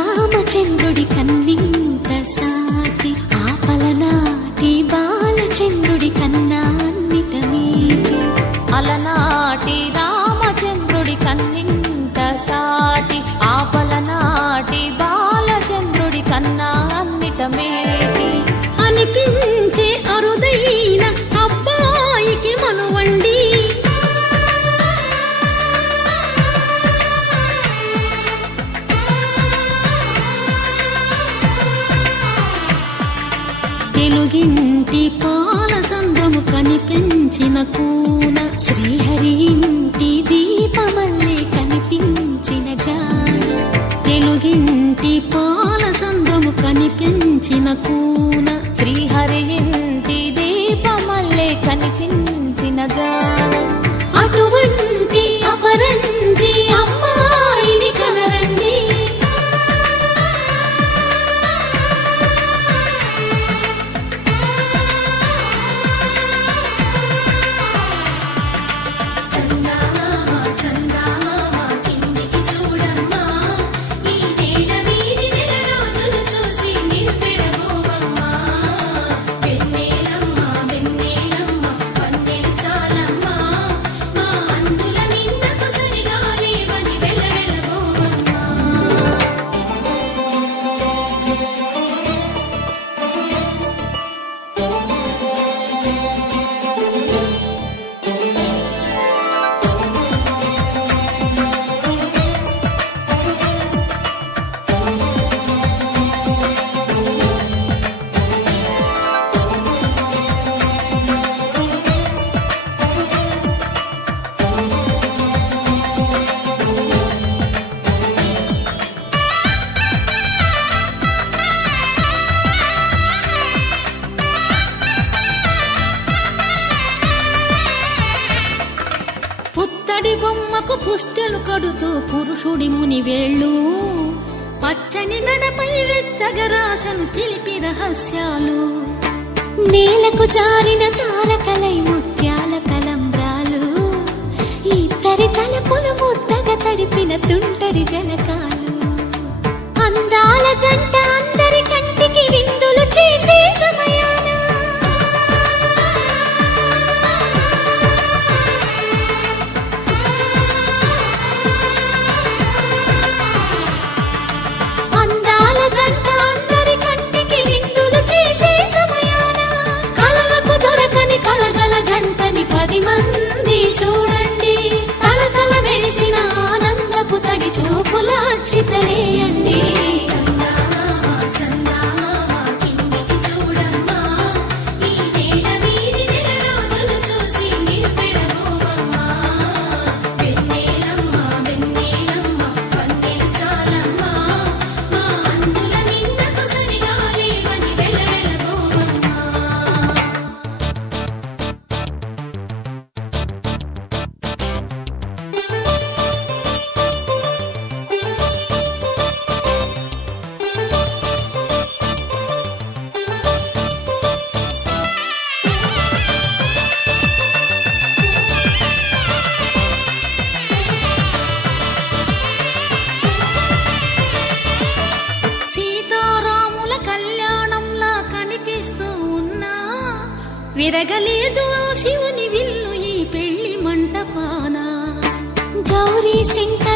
రామచంద్రుడి కన్నింత సాటి ఆపలనాటి బాలచంద్రుడి కన్నా అన్నిట మీటి అలనాటి రామచంద్రుడి కన్నింత సాటి ఆపలనాటి బాలచంద్రుడి కన్నా అన్నిట మేటి అనిపించే అరుదైన అబ్బాయికి మనువండి తెలుగింటి పాల సంద్రము కనిపించిన కూన శ్రీహరి ఇంటి దీపమల్లే కనిపించిన జాన తెలుగింటి పాల సంద్రము కనిపించిన కూన శ్రీహరి ఇంటి దీపమల్లే కనిపించిన గానం అటువంటి అపరంజి అమ్మాయిని కనరండి పుత్తడి బొమ్మకు పుస్తెలు కడుతూ పురుషుడి ముని వేళ్ళు పచ్చని నడపై వెచ్చగరాసను చిలిపి రహస్యాలు నేలకు జారిన తారకలై ముత్యాల తలంబ్రాలు ఇద్దరి తలపులు ముద్దగా తడిపిన తుంటరి జలకాలు అందాల జంట అందరి కంటికి విందులు చేసే సమయాన పది మంది చూడండి తలతల మెరిసిన ఆనందపు తడి చూపుల అక్షితలేయండి విరగలేదు ఆ శివుని విల్లు ఈ పెళ్లి మంటపాన గౌరీ శంకర